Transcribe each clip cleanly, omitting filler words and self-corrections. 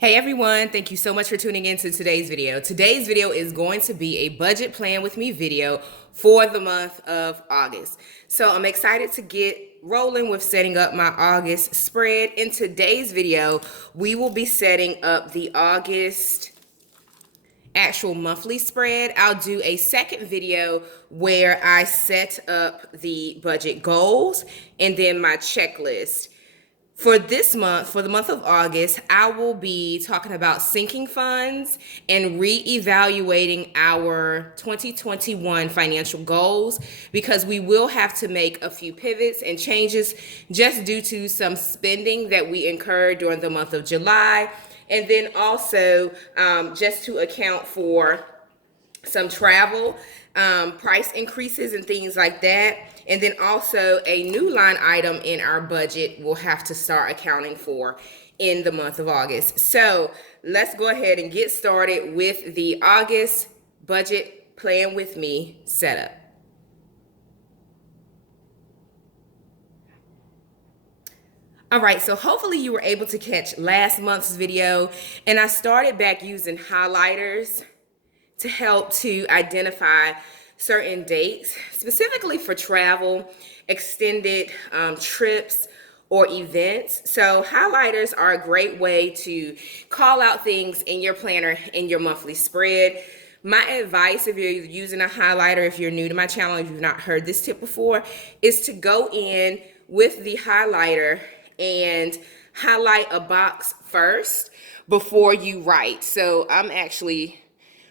Hey everyone, thank you so much for tuning in to today's video. Today's video is going to be a budget plan with me video for the month of August. So I'm excited to get rolling with setting up my August spread. In today's video, we will be setting up the August actual monthly spread. I'll do a second video where I set up the budget goals and then my checklist. For this month, for the month of August, I will be talking about sinking funds and reevaluating our 2021 financial goals because we will have to make a few pivots and changes just due to some spending that we incurred during the month of July. And then also just to account for some travel, price increases and things like that. And then also a new line item in our budget we'll have to start accounting for in the month of August. So let's go ahead and get started with the August budget plan with me setup. All right, so hopefully you were able to catch last month's video, and I started back using highlighters to help to identify certain dates, specifically for travel, extended trips, or events. So highlighters are a great way to call out things in your planner in your monthly spread. My advice, if you're using a highlighter, if you're new to my channel, if you've not heard this tip before, is to go in with the highlighter and highlight a box first before you write. So I'm actually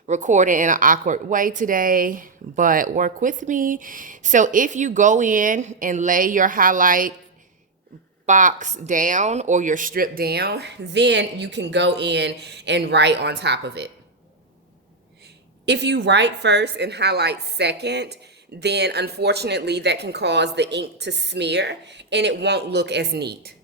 recording in an awkward way today, but work with me. So if you go in and lay your highlight box down or your strip down, then you can go in and write on top of it. If you write first and highlight second, then unfortunately that can cause the ink to smear and it won't look as neat.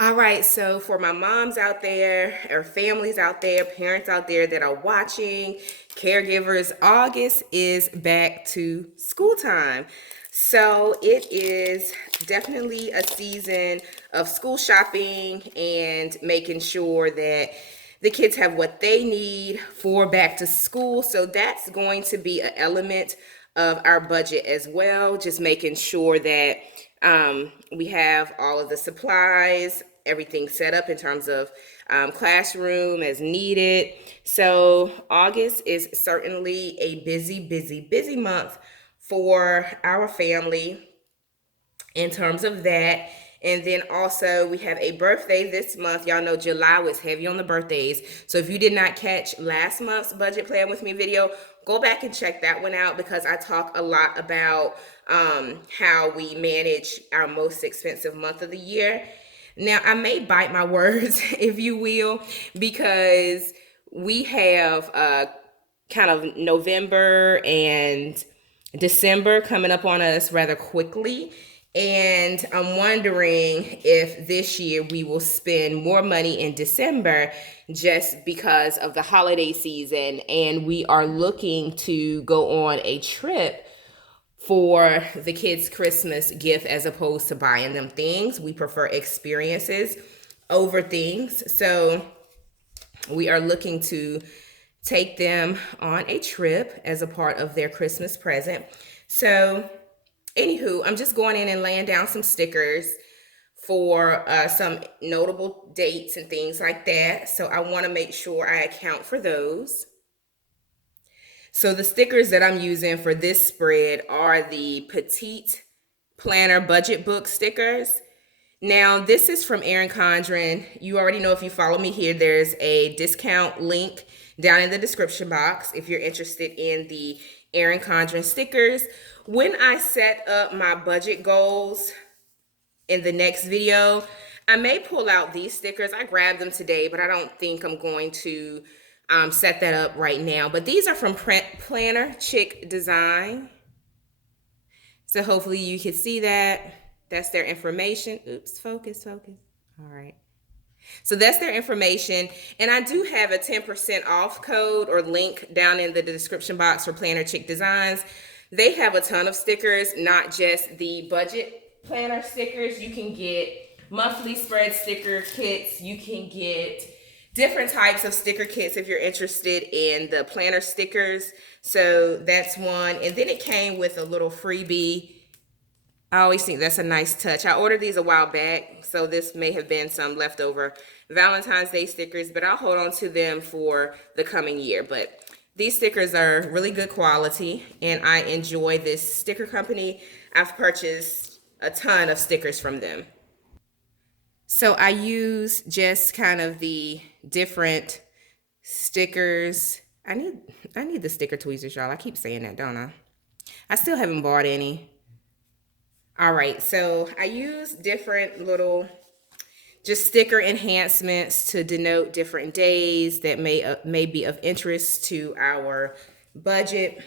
All right, so for my moms out there, or families out there, parents out there that are watching, caregivers, August is back to school time. So it is definitely a season of school shopping and making sure that the kids have what they need for back to school. So that's going to be an element of our budget as well, just making sure that we have all of the supplies, everything set up in terms of classroom as needed. So August is certainly a busy month for our family in terms of that. And then also we have a birthday this month. Y'all know July was heavy on the birthdays. So if you did not catch last month's budget plan with me video, go back and check that one out because I talk a lot about how we manage our most expensive month of the year. Now, I may bite my words, if you will, because we have kind of November and December coming up on us rather quickly. And I'm wondering if this year we will spend more money in December just because of the holiday season. And we are looking to go on a trip for the kids' Christmas gift as opposed to buying them things. We prefer experiences over things. So we are looking to take them on a trip as a part of their Christmas present. So anywho, I'm just going in and laying down some stickers for some notable dates and things like that. So I want to make sure I account for those. So the stickers that I'm using for this spread are the Petite Planner Budget Book stickers. Now, this is from Erin Condren. You already know, if you follow me here, there's a discount link down in the description box if you're interested in the Erin Condren stickers. When I set up my budget goals in the next video, I may pull out these stickers. I grabbed them today, but I don't think I'm going to set that up right now. But these are from Planner Chick Design. So hopefully you can see that. That's their information. Oops, focus. All right. So that's their information. And I do have a 10% off code or link down in the description box for Planner Chick Designs. They have a ton of stickers, not just the budget planner stickers. You can get monthly spread sticker kits. You can get different types of sticker kits if you're interested in the planner stickers. So that's one. And then it came with a little freebie. I always think that's a nice touch. I ordered these a while back, so this may have been some leftover Valentine's Day stickers, but I'll hold on to them for the coming year. But these stickers are really good quality, and I enjoy this sticker company. I've purchased a ton of stickers from them. So I use just kind of the different stickers. I need the sticker tweezers, y'all. I keep saying that, don't I? I still haven't bought any. All right, so I use different little just sticker enhancements to denote different days that may be of interest to our budget.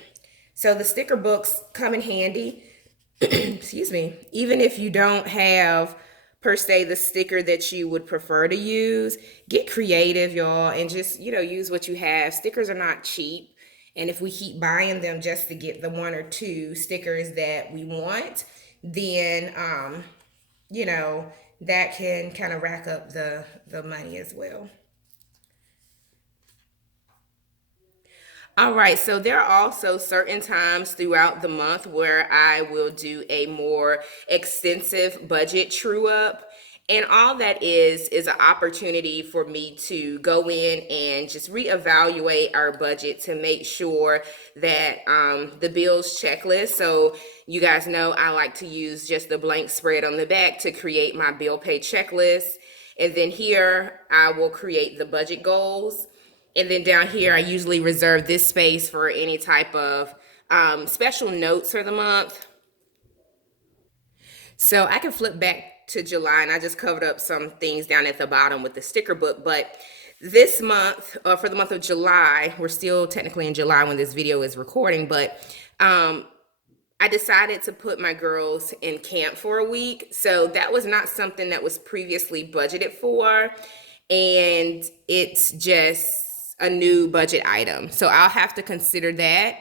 So the sticker books come in handy. Excuse me. Even if you don't have per se the sticker that you would prefer to use, get creative, y'all, and just, use what you have. Stickers are not cheap. And if we keep buying them just to get the one or two stickers that we want, then that can kind of rack up the money as well. All right, so there are also certain times throughout the month where I will do a more extensive budget true up. And all that is an opportunity for me to go in and just reevaluate our budget to make sure that the bills checklist. So you guys know I like to use just the blank spread on the back to create my bill pay checklist. And then here I will create the budget goals. And then down here, I usually reserve this space for any type of special notes for the month. So I can flip back to July, and I just covered up some things down at the bottom with the sticker book. But this month, for the month of July, we're still technically in July when this video is recording, but I decided to put my girls in camp for a week. So that was not something that was previously budgeted for. And it's just a new budget item. So I'll have to consider that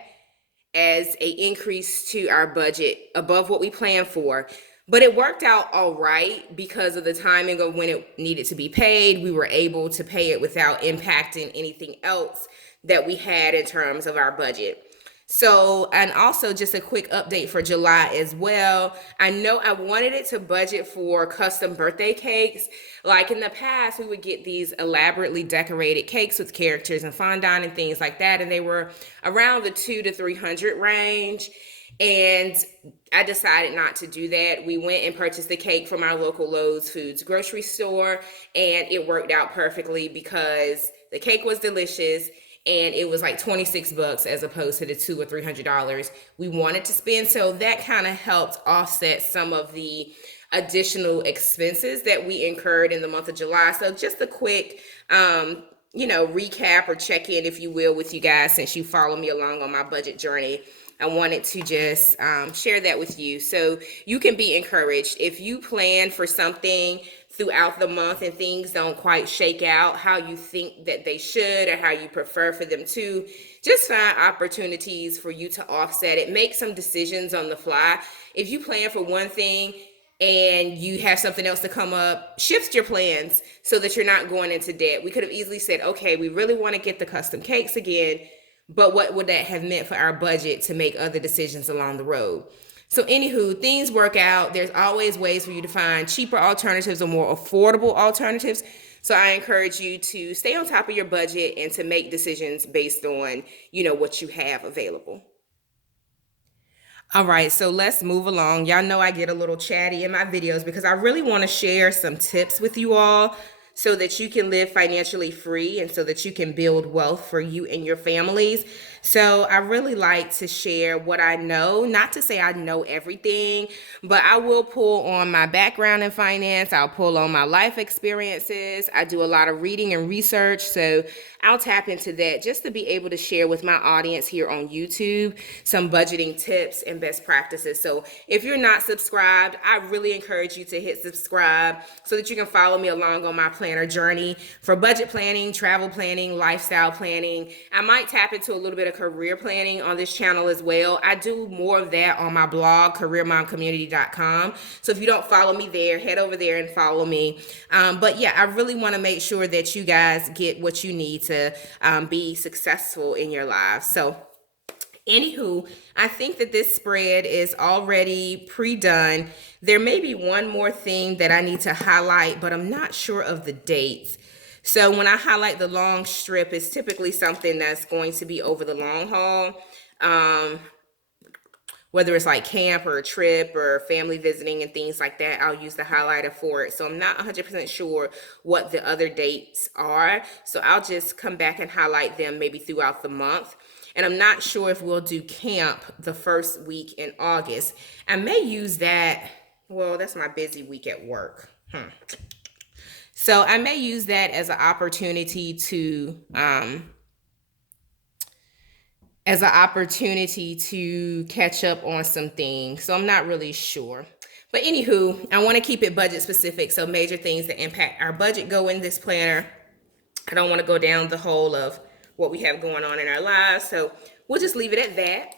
as a increase to our budget above what we planned for. But it worked out all right because of the timing of when it needed to be paid. We were able to pay it without impacting anything else that we had in terms of our budget. So, and also just a quick update for July as well. I know I wanted it to budget for custom birthday cakes. Like in the past, we would get these elaborately decorated cakes with characters and fondant and things like that. And they were around the $200 to $300 range. And I decided not to do that. We went and purchased the cake from our local Lowe's Foods grocery store, and it worked out perfectly because the cake was delicious and it was like $26 as opposed to the $200 or $300 we wanted to spend. So that kind of helped offset some of the additional expenses that we incurred in the month of July. So just a quick recap or check-in, if you will, with you guys since you follow me along on my budget journey. I wanted to just share that with you so you can be encouraged. If you plan for something throughout the month and things don't quite shake out how you think that they should or how you prefer for them to, just find opportunities for you to offset it. Make some decisions on the fly. If you plan for one thing and you have something else to come up, shift your plans so that you're not going into debt. We could have easily said, okay, we really want to get the custom cakes again, but what would that have meant for our budget to make other decisions along the road? So anywho, things work out. There's always ways for you to find cheaper alternatives or more affordable alternatives. So I encourage you to stay on top of your budget and to make decisions based on, what you have available. All right, so let's move along. Y'all know I get a little chatty in my videos because I really want to share some tips with you all so that you can live financially free and so that you can build wealth for you and your families. So I really like to share what I know, not to say I know everything, but I will pull on my background in finance. I'll pull on my life experiences. I do a lot of reading and research. So I'll tap into that just to be able to share with my audience here on YouTube some budgeting tips and best practices. So if you're not subscribed, I really encourage you to hit subscribe so that you can follow me along on my planner journey for budget planning, travel planning, lifestyle planning. I might tap into a little bit of career planning on this channel as well. I do more of that on my blog, careermomcommunity.com. So if you don't follow me there, head over there and follow me. But yeah, I really want to make sure that you guys get what you need to be successful in your lives. So anywho, I think that this spread is already pre-done. There may be one more thing that I need to highlight, but I'm not sure of the dates. So when I highlight the long strip, it's typically something that's going to be over the long haul. Whether it's like camp or a trip or family visiting and things like that, I'll use the highlighter for it. So I'm not 100% sure what the other dates are. So I'll just come back and highlight them maybe throughout the month. And I'm not sure if we'll do camp the first week in August. I may use that. Well, that's my busy week at work. So I may use that as an opportunity to catch up on some things. So I'm not really sure. But anywho, I want to keep it budget specific. So major things that impact our budget go in this planner. I don't want to go down the whole of what we have going on in our lives. So we'll just leave it at that.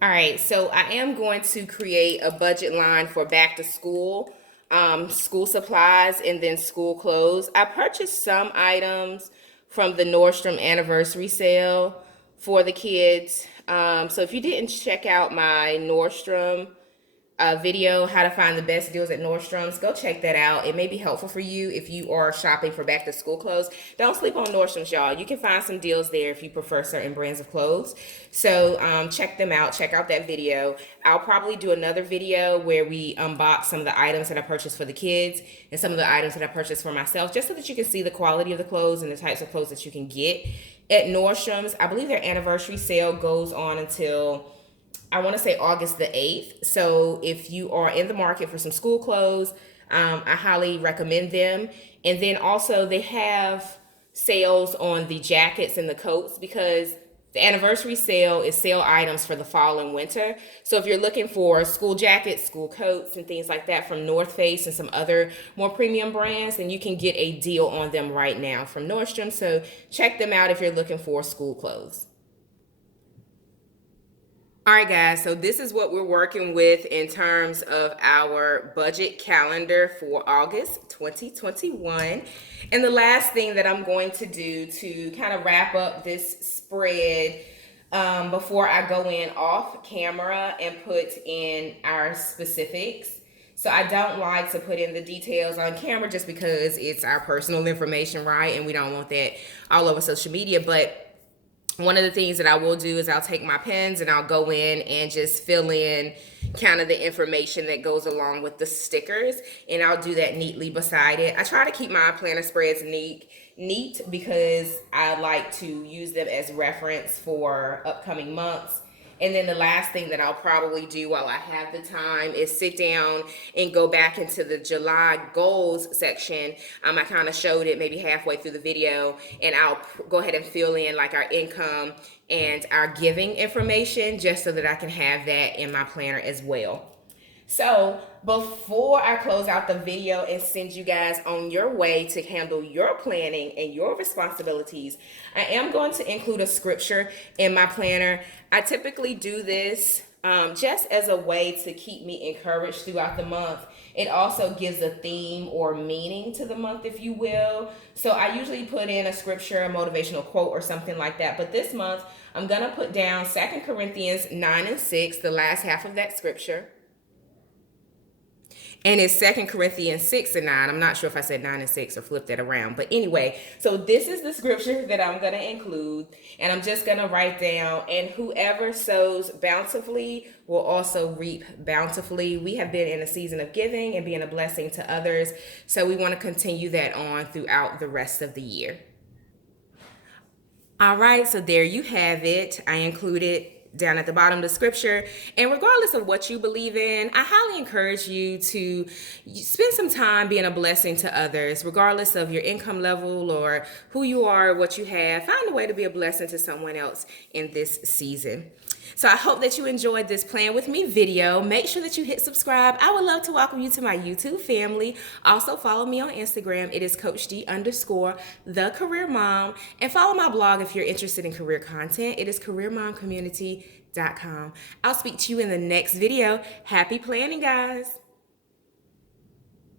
All right, so I am going to create a budget line for back to school, school supplies, and then school clothes. I purchased some items from the Nordstrom anniversary sale for the kids. So if you didn't check out my Nordstrom video, how to find the best deals at Nordstrom's, go check that out. It may be helpful for you if you are shopping for back to school clothes. Don't sleep on Nordstrom's, y'all. You can find some deals there if you prefer certain brands of clothes. So check them out. Check out that video. I'll probably do another video where we unbox some of the items that I purchased for the kids and some of the items that I purchased for myself, just so that you can see the quality of the clothes and the types of clothes that you can get at Nordstrom's. I believe their anniversary sale goes on until, I want to say, August the 8th. So if you are in the market for some school clothes, I highly recommend them. And then also they have sales on the jackets and the coats, because the anniversary sale is sale items for the fall and winter. So if you're looking for school jackets, school coats, and things like that from North Face and some other more premium brands, then you can get a deal on them right now from Nordstrom. So check them out if you're looking for school clothes. All right, guys, so this is what we're working with in terms of our budget calendar for August 2021. And the last thing that I'm going to do to kind of wrap up this spread before I go in off camera and put in our specifics. So I don't like to put in the details on camera just because it's our personal information, right? And we don't want that all over social media. But one of the things that I will do is I'll take my pens and I'll go in and just fill in kind of the information that goes along with the stickers, and I'll do that neatly beside it. I try to keep my planner spreads neat because I like to use them as reference for upcoming months. And then the last thing that I'll probably do while I have the time is sit down and go back into the July goals section. I kind of showed it maybe halfway through the video, and I'll go ahead and fill in like our income and our giving information, just so that I can have that in my planner as well. So before I close out the video and send you guys on your way to handle your planning and your responsibilities, I am going to include a scripture in my planner. I typically do this just as a way to keep me encouraged throughout the month. It also gives a theme or meaning to the month, if you will. So I usually put in a scripture, a motivational quote, or something like that. But this month, I'm going to put down 2 Corinthians 9 and 6, the last half of that scripture. And it's 2 Corinthians 6 and 9. I'm not sure if I said 9 and 6 or flipped that around. But anyway, so this is the scripture that I'm going to include. And I'm just going to write down, and whoever sows bountifully will also reap bountifully. We have been in a season of giving and being a blessing to others. So we want to continue that on throughout the rest of the year. All right, so there you have it. I included down at the bottom of the scripture. And regardless of what you believe in, I highly encourage you to spend some time being a blessing to others, regardless of your income level or who you are, what you have. Find a way to be a blessing to someone else in this season. So I hope that you enjoyed this Plan With Me video. Make sure that you hit subscribe. I would love to welcome you to my YouTube family. Also follow me on Instagram. It is Coach D _ the Career Mom. And follow my blog if you're interested in career content. It is careermomcommunity.com. I'll speak to you in the next video. Happy planning, guys.